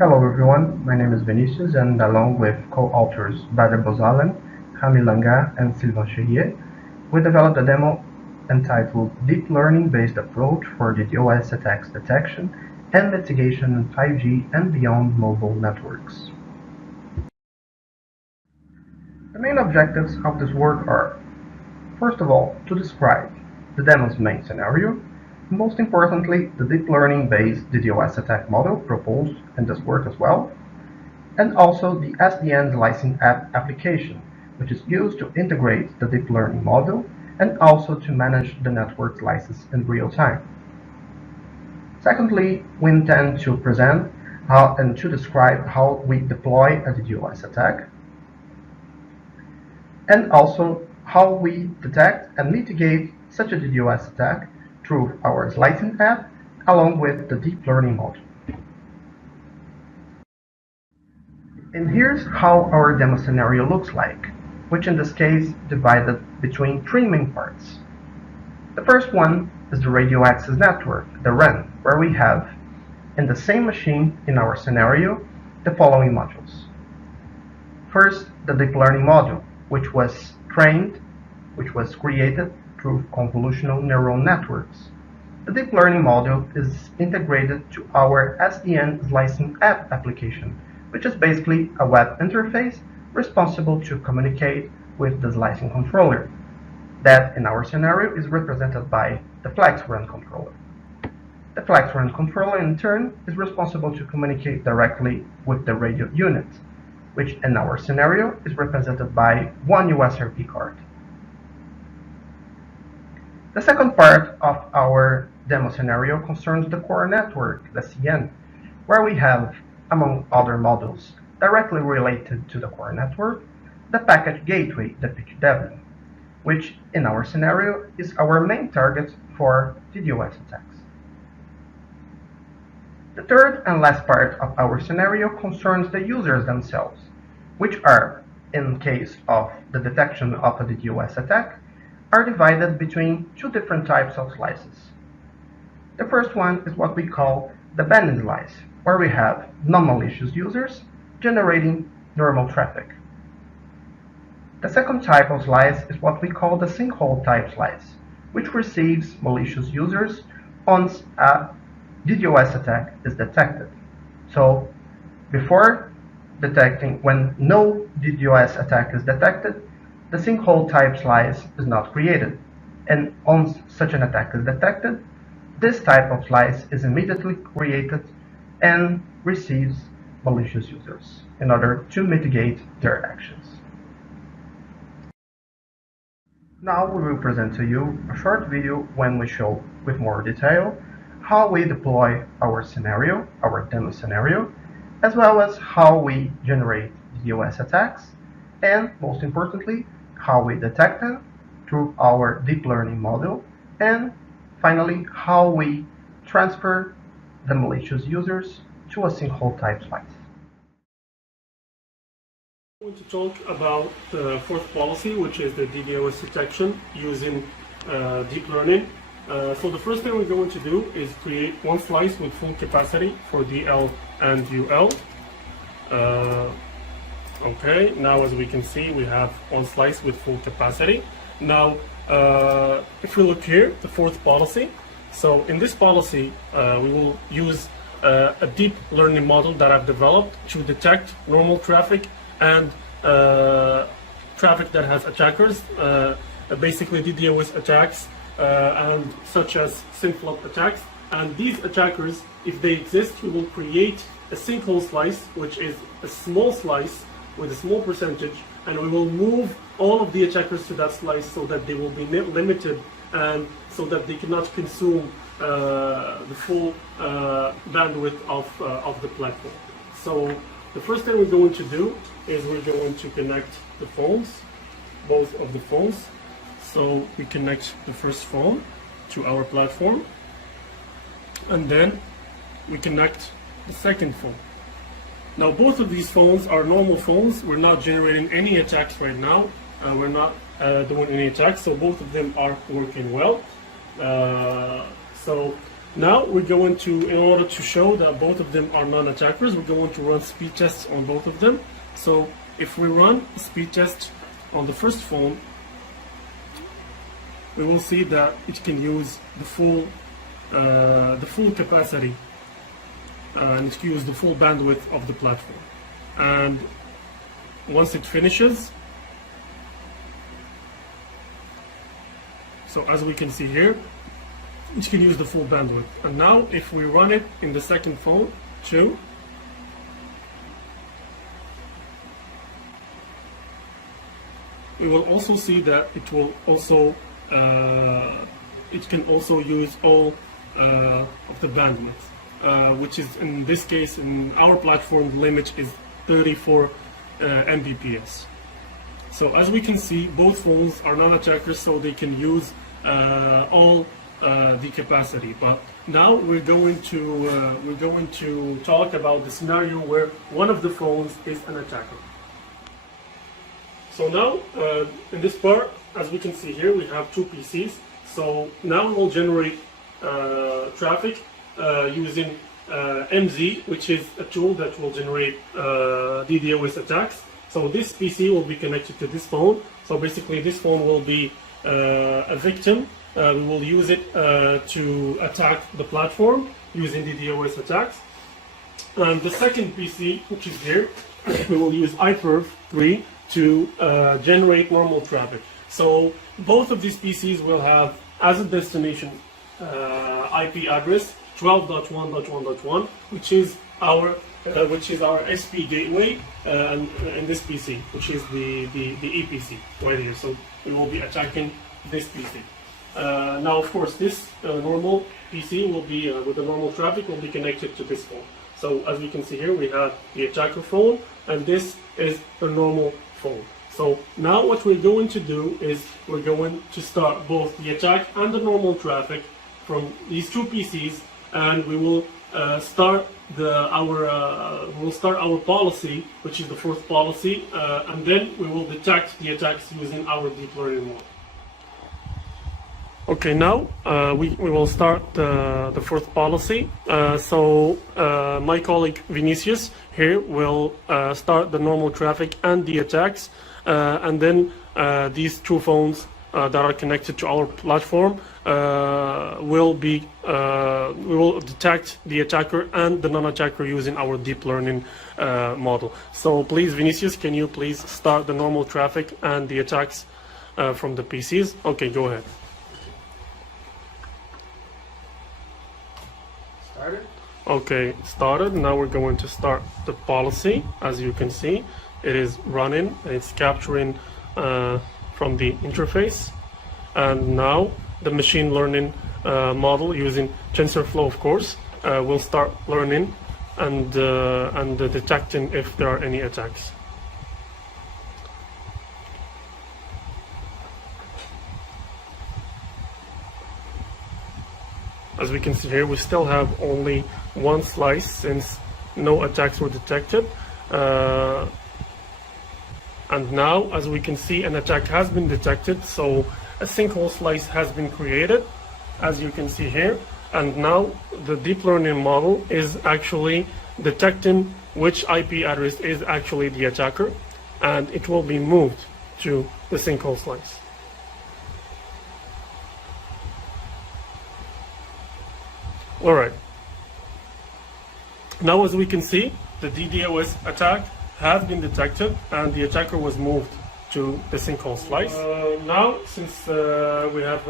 Hello everyone, my name is Vinicius and along with co-authors Bader Bozalen, Camille Langa and Sylvain Cherier, we developed a demo entitled Deep Learning-Based Approach for DDoS Attacks Detection and Mitigation in 5G and Beyond Mobile Networks. The main objectives of this work are, first of all, to describe the demo's main scenario, and most importantly, the deep learning-based DDoS attack model proposed in this work as well, and also the SDN slicing app application, which is used to integrate the deep learning model and also to manage the network slices in real time. Secondly, we intend to present how and to describe how we deploy a DDoS attack, and also how we detect and mitigate such a DDoS attack through our slicing app along with the deep learning module. And here's how our demo scenario looks like, which in this case divided between three main parts. The first one is the radio access network, the RAN, where we have in the same machine in our scenario the following modules. First, the deep learning module, which was created through convolutional neural networks. The deep learning module is integrated to our SDN slicing app application, which is basically a web interface responsible to communicate with the slicing controller. That, in our scenario, is represented by the FlexRAN controller. The FlexRAN controller, in turn, is responsible to communicate directly with the radio unit, which in our scenario is represented by one USRP card. The second part of our demo scenario concerns the core network, the CN, where we have, among other modules directly related to the core network, the packet gateway, the PQW, which in our scenario is our main target for DDoS attacks. The third and last part of our scenario concerns the users themselves, which are, in case of the detection of a DDoS attack, are divided between two different types of slices. The first one is what we call the benign slice, where we have non-malicious users generating normal traffic. The second type of slice is what we call the sinkhole-type slice, which receives malicious users once a DDoS attack is detected. So, when no DDoS attack is detected, the sinkhole-type slice is not created, and once such an attack is detected, this type of slice is immediately created and receives malicious users in order to mitigate their actions. Now we will present to you a short video when we show with more detail how we deploy our scenario, our demo scenario, as well as how we generate DDoS attacks, and most importantly, how we detect them through our deep learning model, and finally, how we transfer the malicious users to a sinkhole-type slice. I'm going to talk about the fourth policy, which is the DDoS detection using deep learning. So the first thing we're going to do is create one slice with full capacity for DL and UL. Okay, now as we can see, we have one slice with full capacity. Now, if we look here, the fourth policy. So in this policy, we will use a deep learning model that I've developed to detect normal traffic and traffic that has attackers, basically DDoS attacks, and such as sinkhole attacks. And these attackers, if they exist, we will create a sinkhole slice, which is a small slice with a small percentage, and we will move all of the attackers to that slice so that they will be limited and so that they cannot consume the full bandwidth of the platform. So the first thing we're going to do is we're going to connect the phones, both of the phones. So we connect the first phone to our platform, and then we connect the second phone. Now both of these phones are normal phones. We're not generating any attacks right now. We're not doing any attacks, so both of them are working well. So Now we're going to, in order to show that both of them are non-attackers, we're going to run speed tests on both of them. So if we run a speed test on the first phone, we will see that it can use the full capacity and it can use the full bandwidth of the platform. And once it finishes, so as we can see here, it can use the full bandwidth. And now if we run it in the second phone too, we will also see that it will also it can also use all of the bandwidth, which is in this case in our platform the limit is 34 Mbps. So as we can see, both phones are non-attackers, so they can use all the capacity. But now we're going to talk about the scenario where one of the phones is an attacker. So now in this part, as we can see here, we have two PCs. So now we'll generate traffic using MZ, which is a tool that will generate DDoS attacks. So this PC will be connected to this phone. So basically this phone will be a victim. We will use it to attack the platform using DDoS attacks. And the second PC, which is here, we will use iPerf3 to generate normal traffic. So both of these PCs will have as a destination IP address 12.1.1.1, which is our SP gateway in this PC, which is the EPC right here. So we will be attacking this PC. Now, of course, this normal PC will be with the normal traffic will be connected to this phone. So as we can see here, we have the attacker phone, and this is the normal phone. So now what we're going to do is we're going to start both the attack and the normal traffic from these two PCs, and we will start our policy, which is the fourth policy, and then we will detect the attacks using our deep learning model. Okay, now we will start the fourth policy. So my colleague Vinicius here will start the normal traffic and the attacks, and then these two phones that are connected to our platform we will detect the attacker and the non-attacker using our deep learning model. So please, Vinicius, can you please start the normal traffic and the attacks from the PCs? Okay, go ahead. Started? Okay, started. Now we're going to start the policy. As you can see, it is running. It's capturing from the interface, and now the machine learning model using TensorFlow, of course, will start learning and detecting if there are any attacks. As we can see here, we still have only one slice since no attacks were detected. And now, as we can see, an attack has been detected, so a sinkhole slice has been created, as you can see here. And now the deep learning model is actually detecting which IP address is actually the attacker, and it will be moved to the sinkhole slice. All right. Now, as we can see, the DDoS attack has been detected and the attacker was moved to the sinkhole slice. Now, since we have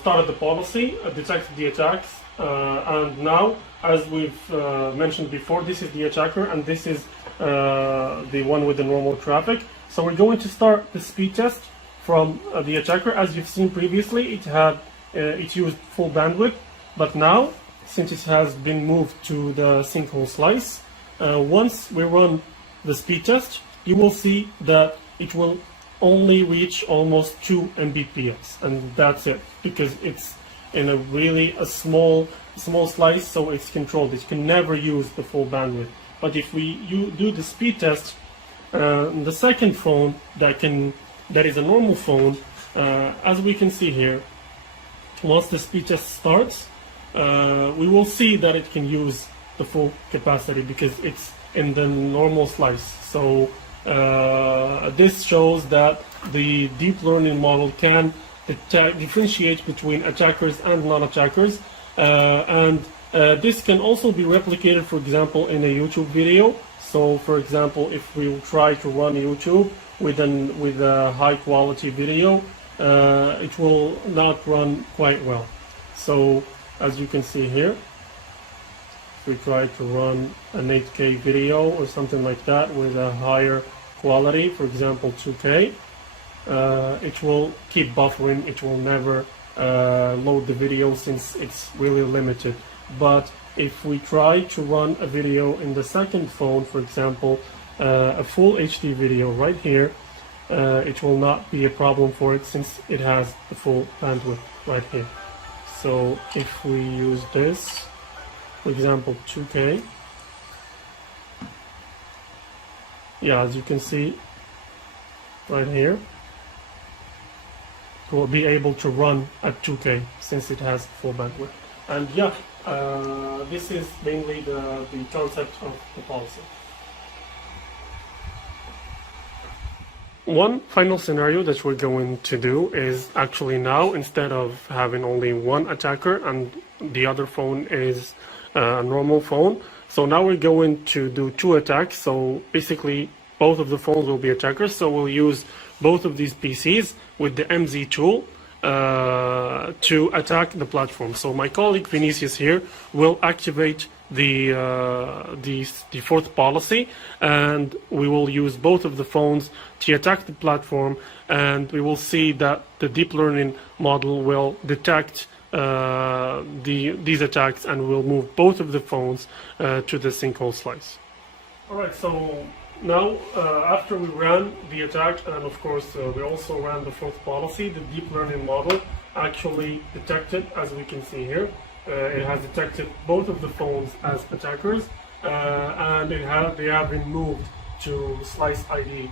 started the policy, detected the attacks, and now, as we've mentioned before, this is the attacker and this is the one with the normal traffic. So we're going to start the speed test from the attacker. As you've seen previously, it used full bandwidth, but now, since it has been moved to the sinkhole slice, once we run the speed test, you will see that it will only reach almost 2 Mbps, and that's it, because it's in a small slice, so it's controlled. It can never use the full bandwidth. But if you do the speed test, the second phone that is a normal phone, as we can see here, once the speed test starts, we will see that it can use the full capacity because it's in the normal slice. So this shows that the deep learning model can differentiate between attackers and non-attackers, and this can also be replicated, for example, in a YouTube video. So, for example, if we try to run YouTube with a high quality video, it will not run quite well. So, as you can see here, if we try to run an 8K video or something like that with a higher quality, for example 2K, it will keep buffering. It will never load the video since it's really limited. But if we try to run a video in the second phone, for example, a full HD video right here, it will not be a problem for it since it has the full bandwidth right here. So if we use this, for example 2K, yeah, as you can see right here, it will be able to run at 2K since it has full bandwidth. And yeah, this is mainly the concept of the policy. One final scenario that we're going to do is actually now, instead of having only one attacker and the other phone is a normal phone, so now we're going to do two attacks. So basically both of the phones will be attackers. So we'll use both of these PCs with the MZ tool to attack the platform. So my colleague Vinicius here will activate the fourth policy, and we will use both of the phones to attack the platform, and we will see that the deep learning model will detect these attacks and will move both of the phones to the sinkhole slice. Alright, so now, after we ran the attack, and of course we also ran the fourth policy, the deep learning model actually detected, as we can see here, it has detected both of the phones as attackers, and they have been moved to slice ID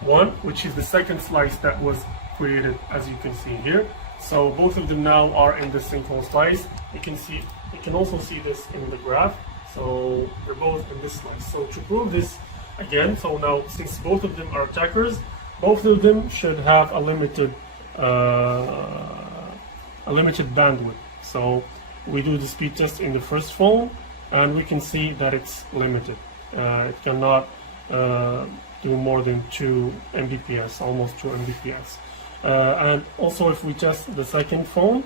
1, which is the second slice that was created, as you can see here. So both of them now are in the sinkhole slice. You can also see this in the graph. So they're both in this slice. So to prove this again, so now since both of them are attackers, both of them should have a limited bandwidth. So we do the speed test in the first phone, and we can see that it's limited. It cannot do more than 2 Mbps, almost 2 Mbps. And also, if we test the second phone,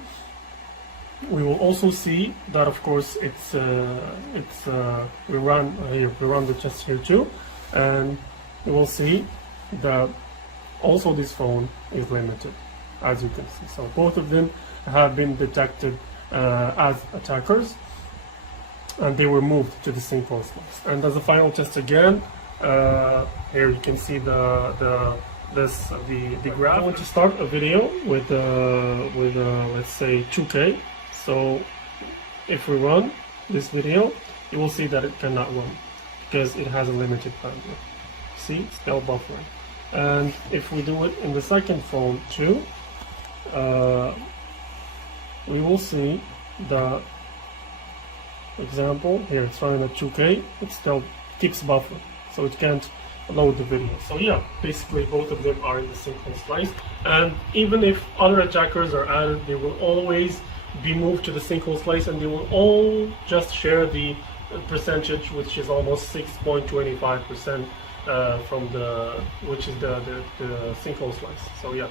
we will also see that, of course, we run the test here too, and we will see that also this phone is limited, as you can see. So both of them have been detected as attackers, and they were moved to the sinkhole slice. And as a final test again, here you can see the graph. I want to start a video with let's say 2K. So if we run this video, you will see that it cannot run because it has a limited bandwidth. See, still buffering. And if we do it in the second phone too, we will see that, for example, here it's running at 2K, it still keeps buffering, so it can't load the video. So yeah, basically both of them are in the sinkhole slice, and even if other attackers are added, they will always be moved to the sinkhole slice, and they will all just share the percentage, which is almost 6.25% from which is the sinkhole slice. So yeah.